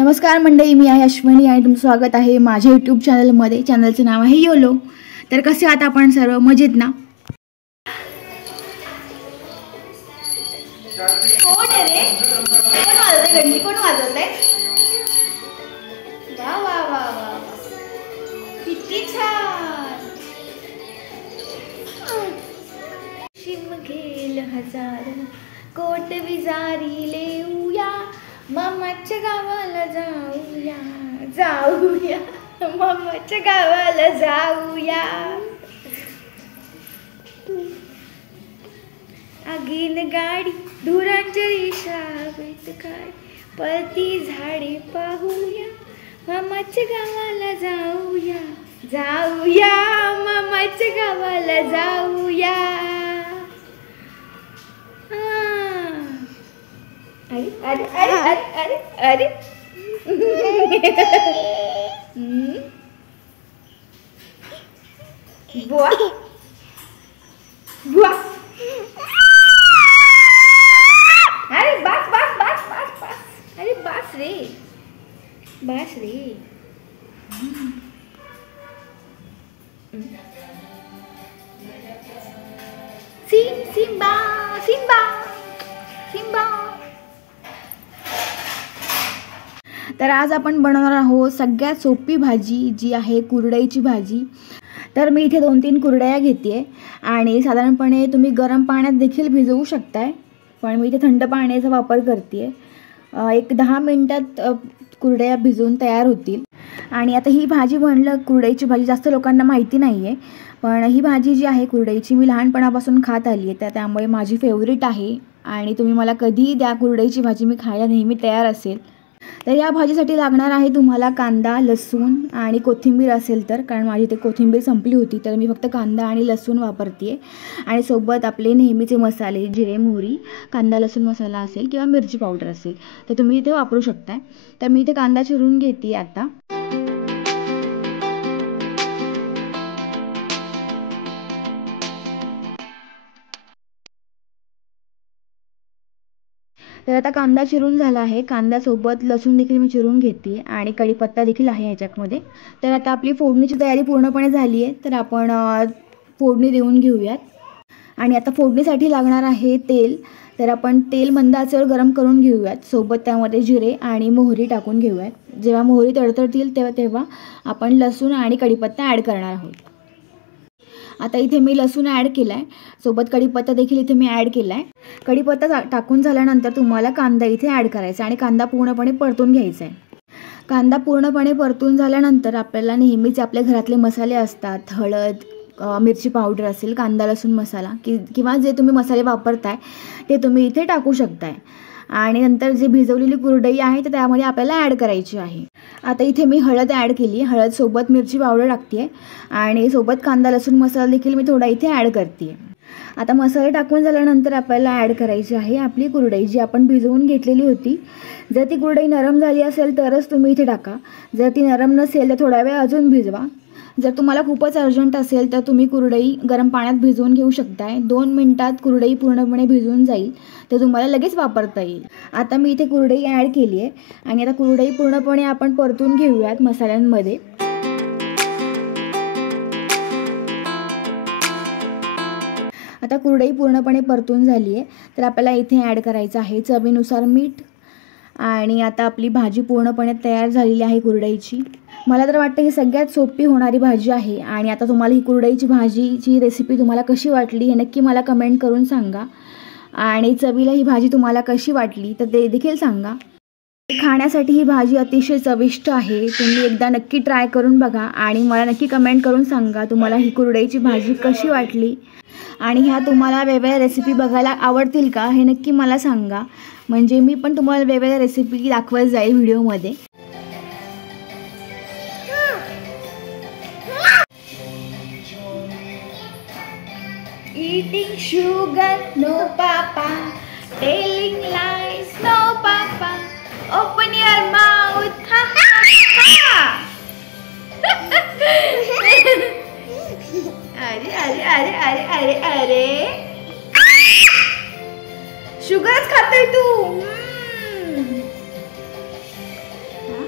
नमस्कार मंडळी, मी आहे अश्विनी आणि तुमचं स्वागत आहे माझ्या यूट्यूब चॅनलमध्ये. चॅनलचं नाव आहे योलो. तर कसे आहात आपण सर्व? मजेत ना? कोण आहे रे? कोण वाजवतंय घंटी? कोण वाजवतंय? वा वा वा वा, किती छान. शिमगेल हजार कोट विजारी लेऊया, मामाच्या गावाला जाऊया जाऊया, मामाच्या गावाला जाऊया. आगीन गाडी धुरांजली शावेत काय, पळती झाडे पाहूया, मामाच्या गावाला जाऊया जाऊया, मामाच्या गावाला जाऊया. अरे अरे अरे अरे अरे बुआ बुआ, अरे बस बस बस बस बस, अरे बस रे बस रे. Simba Simba Simba. तर आज आपण बनवणार आहोत सगळ्यात सोपी भाजी, जी आहे कुरडईची भाजी. तर मी इथे 2-3 कुरडया घेते आणि साधारणपणे तुम्ही गरम पाण्यात देखील भिजवू शकताय, पण मी इथे थंड पाण्याचा वापर करते. एक 10 मिनिटात कुरडया भिजवून तयार होतील. आणि आता ही भाजी म्हणलं, कुरडईची भाजी जास्त लोकांना माहिती नाही आहे, पण ही भाजी जी आहे कुरडईची, मी लहानपणापासून खात आली आहे, त्यामुळे माझी फेवरेट आहे. आणि तुम्ही मला कधीही द्या, कुरडईची भाजी मी खायला नेहमी तयार असेल. तर या भाजीसाठी लागणार आहे तुम्हाला कांदा, लसूण आणि कोथिंबीर असेल तर, कारण माझी ते कोथिंबीर संपली होती, तर मी फक्त कांदा आणि लसूण वापरते. आणि सोबत आपले नेहमीचे मसाले, जिरे, मोहरी, कांदा लसूण मसाला असेल किंवा मिरची पावडर असेल तर तुम्ही इथे वापरू शकताय. तर मी इथे कांदा चिरून घेते आता. तर आता कांदा चिरून झाला आहे. कांद्यासोबत लसूण देखील मी चिरून घेते आणि कढीपत्ता देखील आहे ह्याच्यामध्ये. तर आता आपली फोडणीची तयारी पूर्णपणे झाली आहे, तर आपण फोडणी देऊन घेऊयात. आणि आता फोडणीसाठी लागणार आहे तेल. तर आपण तेल मंद आचेवर गरम करून घेऊयात. सोबत त्यामध्ये जिरे आणि मोहरी टाकून घेऊयात. जेव्हा मोहरी तडतडतील तेव्हा आपण लसूण आणि कढीपत्ता ॲड करणार आहोत. आता इथे मी लसूण ॲड केला आहे, सोबत कढीपत्ता देखील इथे मी ॲड केला आहे. कढीपत्ता टाकून झाल्यानंतर तुम्हाला कांदा इथे ॲड करायचा आणि कांदा पूर्णपणे परतून घ्यायचा आहे. कांदा पूर्णपणे परतून झाल्यानंतर आपल्याला नेहमीच आपल्या घरातले मसाले असतात, हळद, मिरची पावडर असेल, कांदा लसूण मसाला किंवा जे तुम्ही मसाले वापरताय ते तुम्ही इथे टाकू शकताय. आणि नंतर जी भिजवलेली कुरडई आहे तर त्यामध्ये आपल्याला ॲड करायची आहे. आता इथे मी हळद ॲड केली, हळदसोबत मिरची पावडर टाकते आहे आणि सोबत कांदा लसूण मसाला देखील मी थोडा इथे ॲड करते आहे. आता मसाले टाकून झाल्यानंतर आपल्याला ॲड करायची आहे आपली कुरडई, जी आपण भिजवून घेतलेली होती. जर ती कुरडई नरम झाली असेल तरच तुम्ही इथे टाका. जर ती नरम नसेल तर थोडा वेळ अजून भिजवा. जर तुम्हाला खूपच अर्जंट असेल तर तुम्ही कुरडई गरम पाण्यात भिजवून घेऊ शकताय. 2 मिनिटात कुरडई पूर्णपणे भिजून जाईल, तर तुम्हाला लगेच वापरता येईल. आता मी इथे कुरडई ॲड केली आहे आणि आता कुरडई पूर्णपणे आपण परतून घेऊयात मसाल्यांमध्ये. आता कुरडई पूर्णपणे परतून झाली आहे, तर आपल्याला इथे ॲड करायचं आहे चवीनुसार मीठ. आणि आता आपली भाजी पूर्णपणे तयार झालेली आहे कुरडईची. मला तर वाटतं ही सगळ्यात सोपी होणारी भाजी आहे. आणि आता तुम्हाला ही कुरडईची भाजीची रेसिपी तुम्हाला कशी वाटली हे नक्की मला कमेंट करून सांगा. आणि चवीला ही भाजी तुम्हाला कशी वाटली तर ते देखील सांगा. खाण्यासाठी ही भाजी अतिशय चविष्ट आहे. तुम्ही एकदा नक्की ट्राय करून बघा आणि मला नक्की कमेंट करून सांगा तुम्हाला ही कुरडईची भाजी कशी वाटली. आणि ह्या तुम्हाला वेगवेगळ्या रेसिपी बघायला आवडतील का हे नक्की मला सांगा, म्हणजे मी पण तुम्हाला वेगवेगळ्या रेसिपी दाखवत जाईल व्हिडिओमध्ये. Eating sugar, no papa. Telling lies, no papa. Open your mouth, ha ha ha. अरे अरे अरे अरे अरे अरे, शुगरच खातोय तू.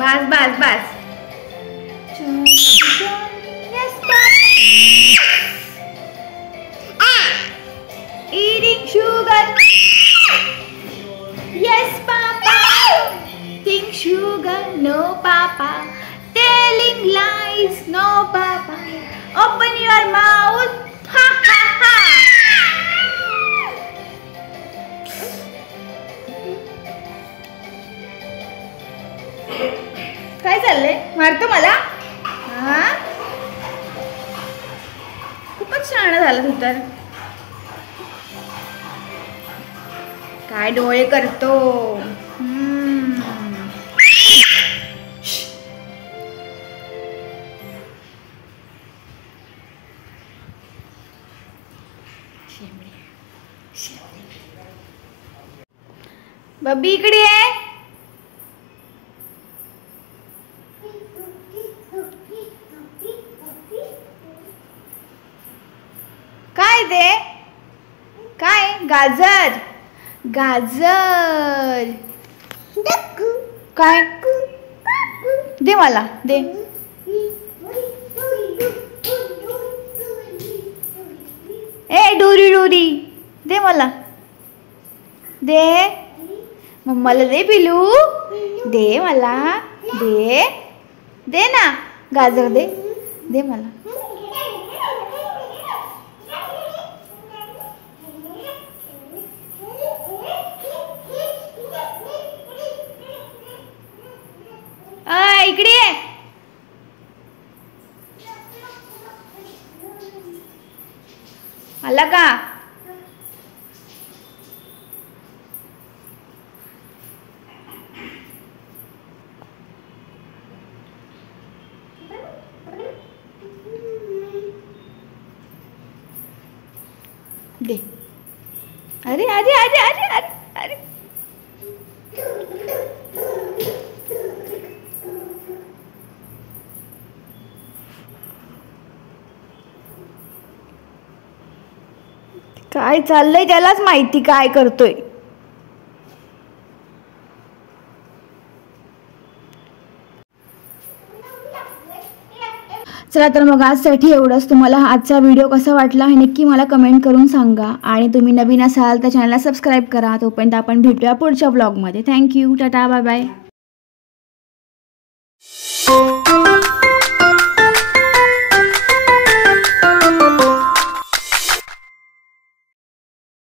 बस बस बस. Eating sugar. Yes, Papa. Eating sugar. No, Papa. Telling lies. No, Papa. Open your mouth. Ha ha ha. काय चाललंय? मारतो मला? हा? खूपच शहाणा झाला तू तर. काय डोळे करतो. बब्बी इकडे आहे. काय ते? काय? गाजर. गाजर. काय? दे मला दे. ए डोरी डोरी दे मला दे. मम्माला दे पिलू. दे मला दे. दे ना गाजर दे. दे मला. इकडे ये. आला का? दे. अरे अरे अरे अरे अरे अरे. काय चाललंय त्यालाच माहिती काय करतोय. चला तर मग आजसाठी एवढंच. तुम्हाला आजचा व्हिडिओ कसा वाटला हे नक्की मला कमेंट करून सांगा. आणि तुम्ही नवीन असाल तर चॅनलला सबस्क्राईब करा. तोपर्यंत आपण भेटूया पुढच्या ब्लॉगमध्ये. थँक्यू. Tata bye bye.